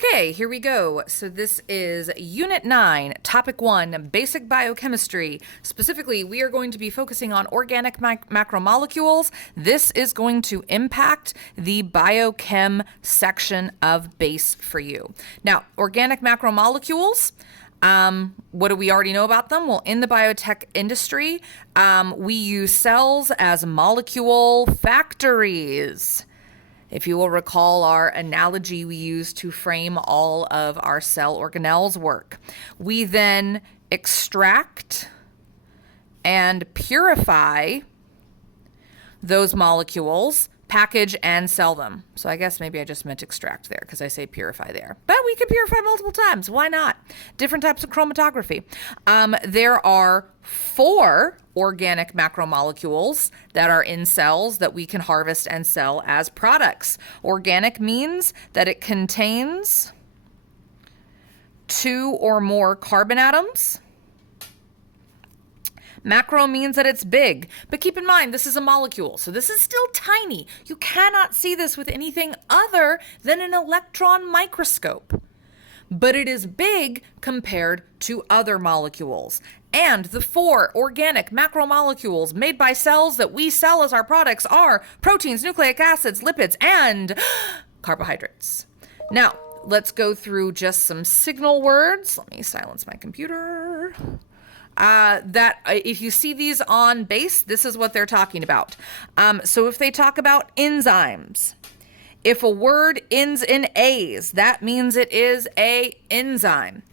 Okay, here we go. So this is Unit 9, Topic 1, Basic Biochemistry. Specifically, we are going to be focusing on organic macromolecules. This is going to impact the biochem section of BASE for you. Now, organic macromolecules, what do we already know about them? Well, in the biotech industry, we use cells as molecule factories. If you will recall our analogy we use to frame all of our cell organelles work. We then extract and purify those molecules, package and sell them. So I guess maybe I just meant extract there because I say purify there. But we could purify multiple times. Why not? Different types of chromatography. There are 4 organic macromolecules that are in cells that we can harvest and sell as products. Organic means that it contains 2 or more carbon atoms. Macro means that it's big, but keep in mind, this is a molecule, so this is still tiny. You cannot see this with anything other than an electron microscope, but it is big compared to other molecules. And the 4 organic macromolecules made by cells that we sell as our products are proteins, nucleic acids, lipids, and carbohydrates. Now, let's go through just some signal words. Let me silence my computer. If you see these on BASE, this is what they're talking about. So if they talk about enzymes, if a word ends in A's, that means it is an enzyme.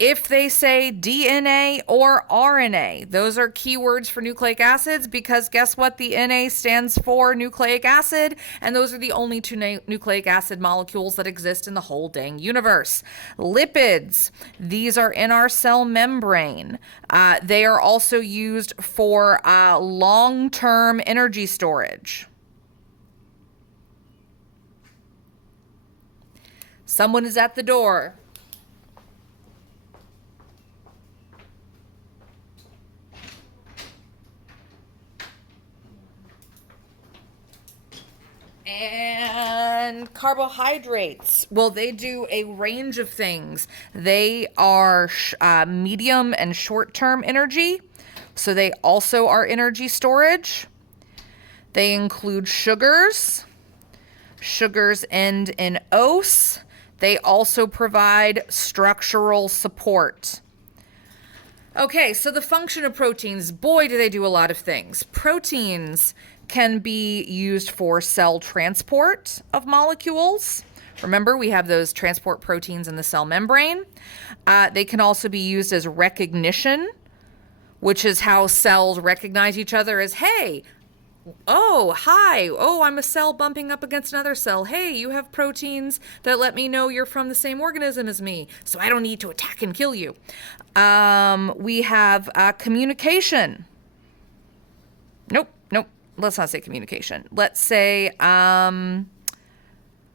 If they say DNA or RNA, those are keywords for nucleic acids because guess what? The NA stands for nucleic acid, and those are the only 2 nucleic acid molecules that exist in the whole dang universe. Lipids, these are in our cell membrane. They are also used for long-term energy storage. Someone is at the door. And carbohydrates, well, they do a range of things. They are medium and short-term energy, so they also are energy storage. They include sugars. Sugars end in ose. They also provide structural support. Okay, so the function of proteins, boy, do they do a lot of things. Proteins can be used for cell transport of molecules. Remember, we have those transport proteins in the cell membrane. They can also be used as recognition, which is how cells recognize each other as, hey, oh, hi, oh, I'm a cell bumping up against another cell. Hey, you have proteins that let me know you're from the same organism as me, so I don't need to attack and kill you. We have communication. Nope. Let's not say communication. Let's say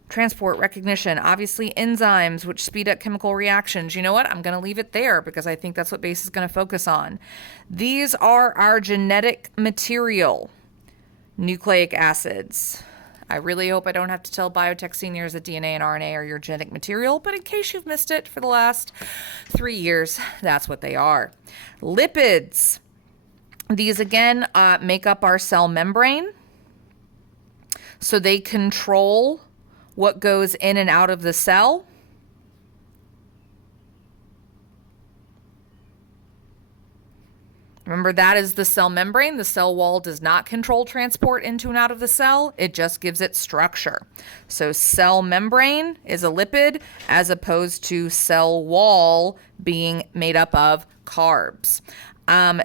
transport, recognition, obviously enzymes, which speed up chemical reactions. You know what? I'm going to leave it there because I think that's what BASE is going to focus on. These are our genetic material, nucleic acids. I really hope I don't have to tell biotech seniors that DNA and RNA are your genetic material, but in case you've missed it for the last 3 years, that's what they are. Lipids. These, again, make up our cell membrane, so they control what goes in and out of the cell. Remember, that is the cell membrane. The cell wall does not control transport into and out of the cell. It just gives it structure. So cell membrane is a lipid as opposed to cell wall being made up of carbs.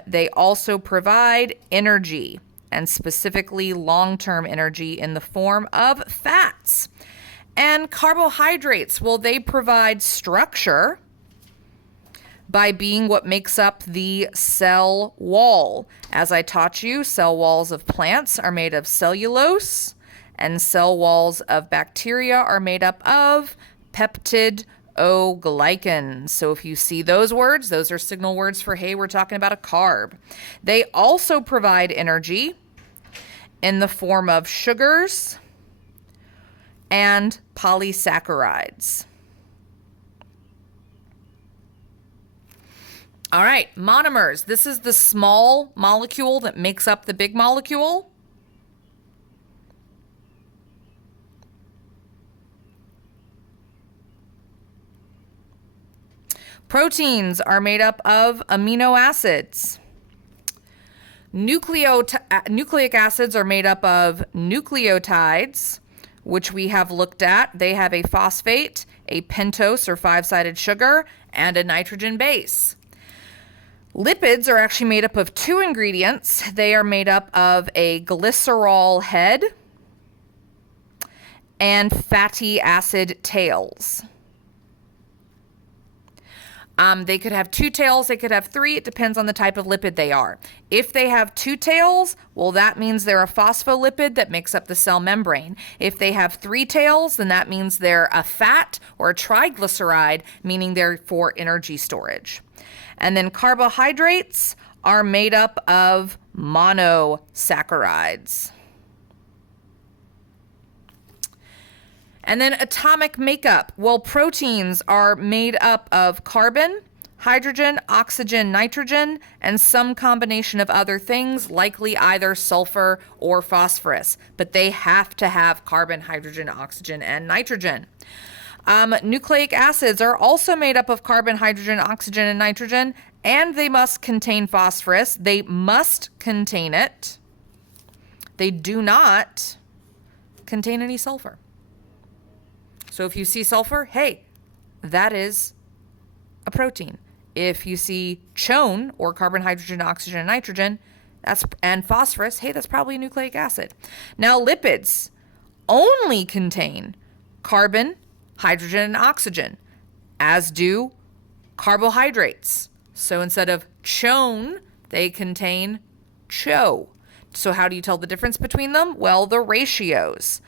They also provide energy, and specifically long-term energy in the form of fats. And carbohydrates, well, they provide structure by being what makes up the cell wall. As I taught you, cell walls of plants are made of cellulose, and cell walls of bacteria are made up of peptidoglycans. So if you see those words, those are signal words for, hey, we're talking about a carb. They also provide energy in the form of sugars and polysaccharides. All right, monomers. This is the small molecule that makes up the big molecule. Proteins are made up of amino acids. Nucleic acids are made up of nucleotides, which we have looked at. They have a phosphate, a pentose or five-sided sugar, and a nitrogen base. Lipids are actually made up of two ingredients. They are made up of a glycerol head and fatty acid tails. They could have two tails, they could have three. It depends on the type of lipid they are. If they have two tails, well, that means they're a phospholipid that makes up the cell membrane. If they have three tails, then that means they're a fat or a triglyceride, meaning they're for energy storage. And then carbohydrates are made up of monosaccharides. And then atomic makeup. Well, proteins are made up of carbon, hydrogen, oxygen, nitrogen, and some combination of other things, likely either sulfur or phosphorus. But they have to have carbon, hydrogen, oxygen, and nitrogen. Nucleic acids are also made up of carbon, hydrogen, oxygen, and nitrogen, and they must contain phosphorus. They must contain it. They do not contain any sulfur. So if you see sulfur, hey, that is a protein. If you see chone or carbon, hydrogen, oxygen, and nitrogen, and phosphorus, hey, that's probably a nucleic acid. Now lipids only contain carbon, hydrogen, and oxygen, as do carbohydrates. So instead of chone, they contain CHO. So how do you tell the difference between them? Well, the ratios.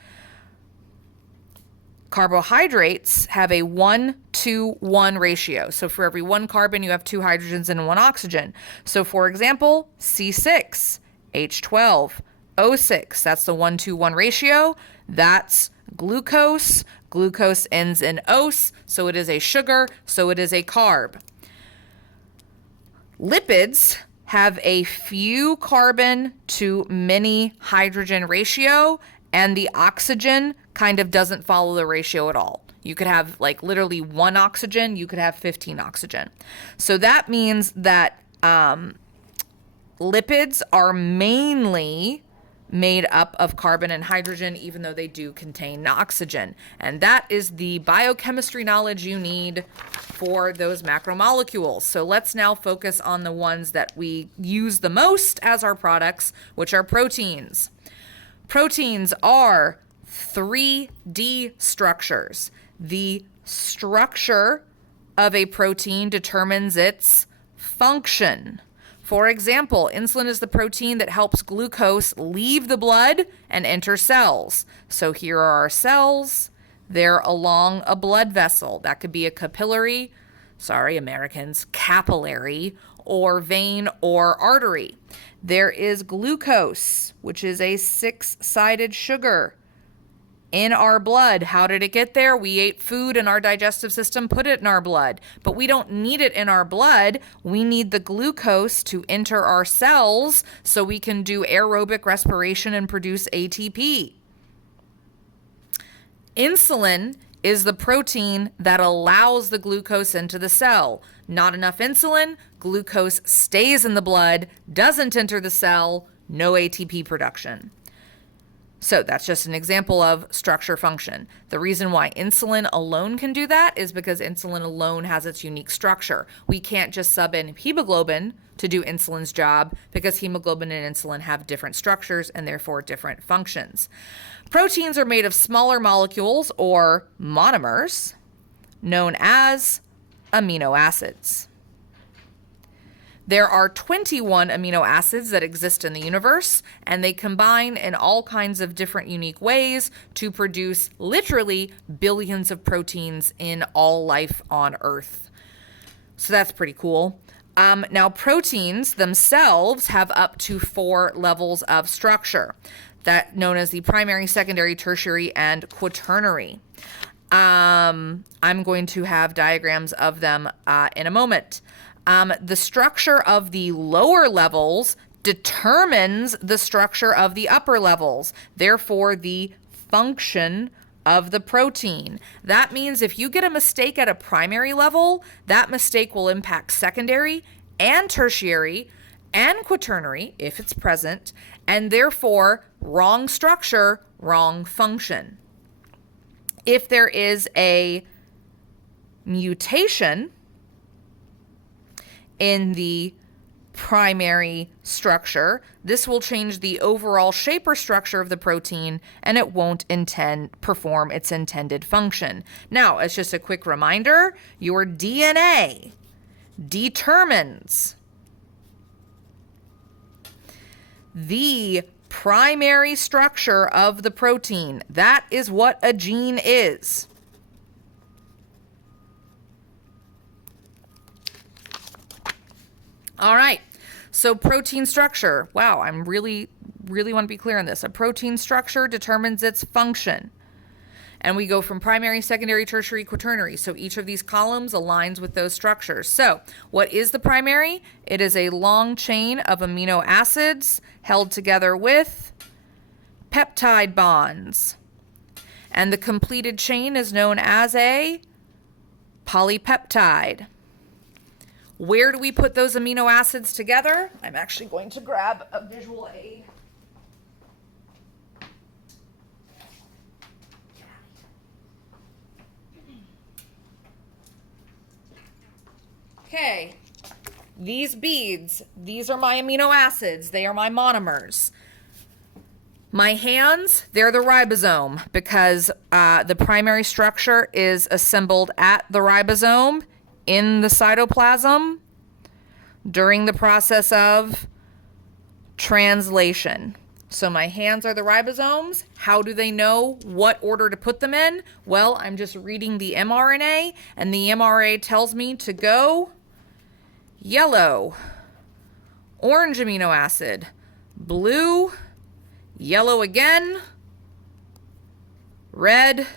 Carbohydrates have a 1-to-1 ratio. So for every one carbon, you have two hydrogens and one oxygen. So for example, C6, H12, O6, that's the 1-to-1 ratio. That's glucose. Glucose ends in ose, so it is a sugar, so it is a carb. Lipids have a few carbon to many hydrogen ratio, and the oxygen kind of doesn't follow the ratio at all. You could have like literally one oxygen, you could have 15 oxygen. So that means that lipids are mainly made up of carbon and hydrogen, even though they do contain oxygen. And that is the biochemistry knowledge you need for those macromolecules. So let's now focus on the ones that we use the most as our products, which are proteins. Proteins are 3D structures. The structure of a protein determines its function. For example, insulin is the protein that helps glucose leave the blood and enter cells. So here are our cells. They're along a blood vessel. That could be a capillary, capillary, or vein or artery. There is glucose, which is a 6-sided sugar in our blood. How did it get there? We ate food and our digestive system put it in our blood, but we don't need it in our blood. We need the glucose to enter our cells so we can do aerobic respiration and produce ATP. Insulin is the protein that allows the glucose into the cell. Not enough insulin, glucose stays in the blood, doesn't enter the cell, no ATP production. So that's just an example of structure function. The reason why insulin alone can do that is because insulin alone has its unique structure. We can't just sub in hemoglobin to do insulin's job because hemoglobin and insulin have different structures and therefore different functions. Proteins are made of smaller molecules or monomers known as amino acids. There are 21 amino acids that exist in the universe, and they combine in all kinds of different unique ways to produce literally billions of proteins in all life on Earth. So that's pretty cool. Now, proteins themselves have up to 4 levels of structure, that known as the primary, secondary, tertiary, and quaternary. I'm going to have diagrams of them in a moment. The structure of the lower levels determines the structure of the upper levels, therefore the function of the protein. That means if you get a mistake at a primary level, that mistake will impact secondary and tertiary and quaternary if it's present, and therefore wrong structure, wrong function. If there is a mutation in the primary structure, this will change the overall shape or structure of the protein, and it won't perform its intended function. Now, as just a quick reminder, your DNA determines the primary structure of the protein. That is what a gene is. All right, so protein structure. Wow, I'm really want to be clear on this. A protein structure determines its function. And we go from primary, secondary, tertiary, quaternary. So each of these columns aligns with those structures. So what is the primary? It is a long chain of amino acids held together with peptide bonds. And the completed chain is known as a polypeptide. Where do we put those amino acids together? I'm actually going to grab a visual aid. Okay, these beads, these are my amino acids. They are my monomers. My hands, they're the ribosome because the primary structure is assembled at the ribosome in the cytoplasm during the process of translation. So my hands are the ribosomes. How do they know what order to put them in? Well, I'm just reading the mRNA, and the mRNA tells me to go yellow, orange amino acid, blue, yellow again, red,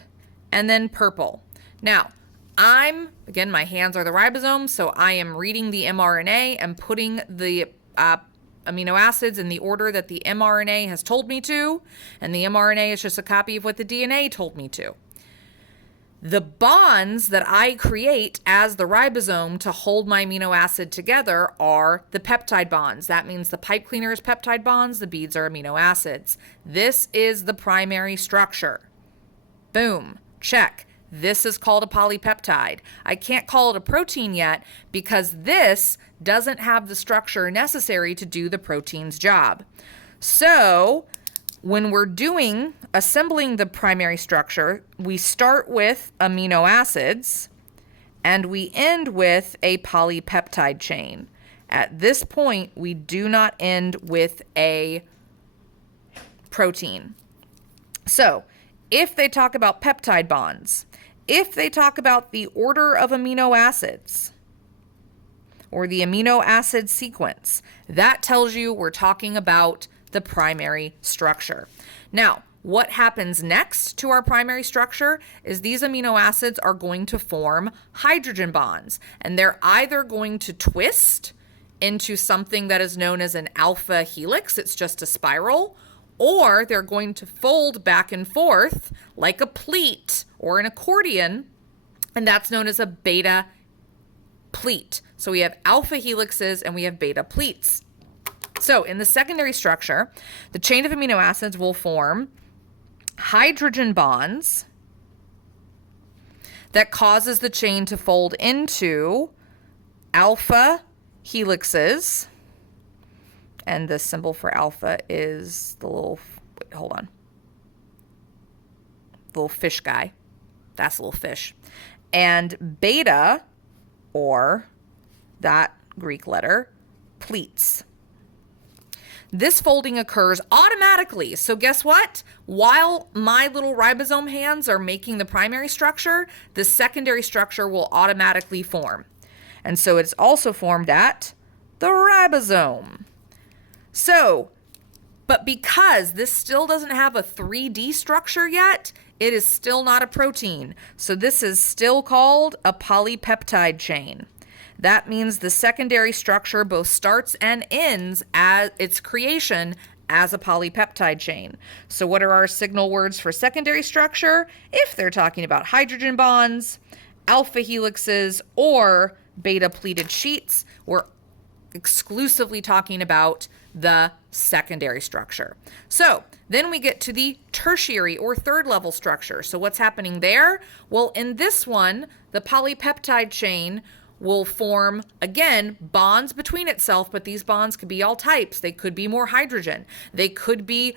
and then purple. Now, again, my hands are the ribosomes, so I am reading the mRNA and putting the amino acids in the order that the mRNA has told me to, and the mRNA is just a copy of what the DNA told me to. The bonds that I create as the ribosome to hold my amino acid together are the peptide bonds. That means the pipe cleaner is peptide bonds, the beads are amino acids. This is the primary structure. Boom, check. This is called a polypeptide. I can't call it a protein yet because this doesn't have the structure necessary to do the protein's job. So when we're assembling the primary structure, we start with amino acids and we end with a polypeptide chain. At this point, we do not end with a protein. So if they talk about peptide bonds, if they talk about the order of amino acids or the amino acid sequence, that tells you we're talking about the primary structure. Now, what happens next to our primary structure is these amino acids are going to form hydrogen bonds, and they're either going to twist into something that is known as an alpha helix, it's just a spiral, or they're going to fold back and forth like a pleat or an accordion, and that's known as a beta pleat. So we have alpha helixes and we have beta pleats. So in the secondary structure, the chain of amino acids will form hydrogen bonds that causes the chain to fold into alpha helixes. And the symbol for alpha is the little, little fish guy. That's a little fish. And beta, or that Greek letter, pleats. This folding occurs automatically. So guess what? While my little ribosome hands are making the primary structure, the secondary structure will automatically form. And so it's also formed at the ribosome. So, but because this still doesn't have a 3D structure yet, it is still not a protein. So this is still called a polypeptide chain. That means the secondary structure both starts and ends as its creation as a polypeptide chain. So what are our signal words for secondary structure? If they're talking about hydrogen bonds, alpha helixes, or beta pleated sheets, we're exclusively talking about the secondary structure. So then we get to the tertiary or third level structure. So what's happening there? Well, in this one, the polypeptide chain will form, again, bonds between itself, but these bonds could be all types. They could be more hydrogen. They could be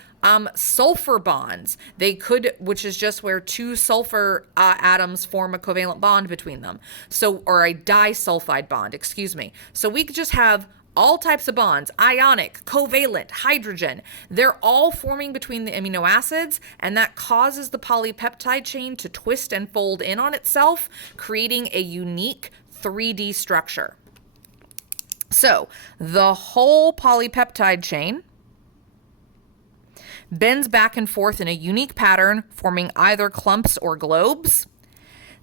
sulfur bonds. They could, which is just where two sulfur atoms form a covalent bond between them. So, or a disulfide bond, excuse me. So we could just have all types of bonds, ionic, covalent, hydrogen. They're all forming between the amino acids, and that causes the polypeptide chain to twist and fold in on itself, creating a unique 3D structure. So the whole polypeptide chain bends back and forth in a unique pattern, forming either clumps or globes.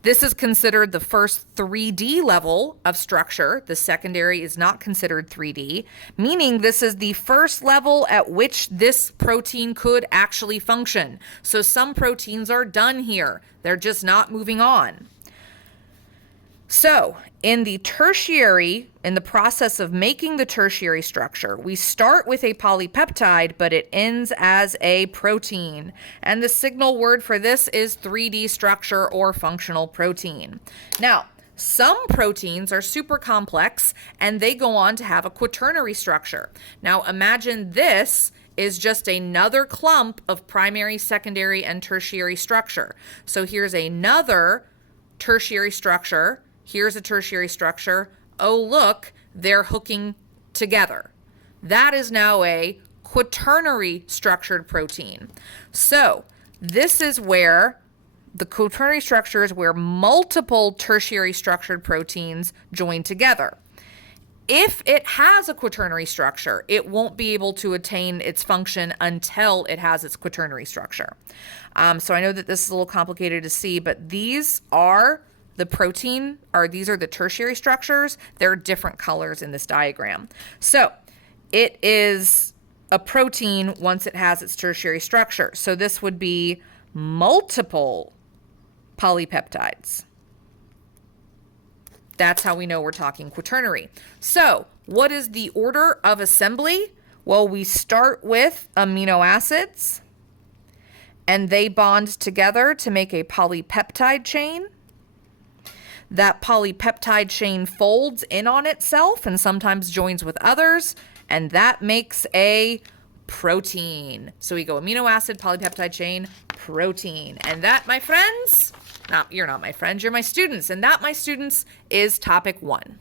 This is considered the first 3D level of structure. The secondary is not considered 3D, meaning this is the first level at which this protein could actually function. So some proteins are done here. They're just not moving on. So in the tertiary, in the process of making the tertiary structure, we start with a polypeptide, but it ends as a protein. And the signal word for this is 3D structure or functional protein. Now, some proteins are super complex and they go on to have a quaternary structure. Now imagine this is just another clump of primary, secondary, and tertiary structure. So here's another tertiary structure. Here's a tertiary structure. Oh, look, they're hooking together. That is now a quaternary structured protein. So this is where the quaternary structure is where multiple tertiary structured proteins join together. If it has a quaternary structure, it won't be able to attain its function until it has its quaternary structure. So I know that this is a little complicated to see, but these are the protein, or these are the tertiary structures. They're different colors in this diagram. So it is a protein once it has its tertiary structure. So this would be multiple polypeptides. That's how we know we're talking quaternary. So what is the order of assembly? Well, we start with amino acids, and they bond together to make a polypeptide chain. That polypeptide chain folds in on itself and sometimes joins with others, and that makes a protein. So we go amino acid, polypeptide chain, protein. And that, my friends, you're not my friends, you're my students. And that, my students, is topic 1.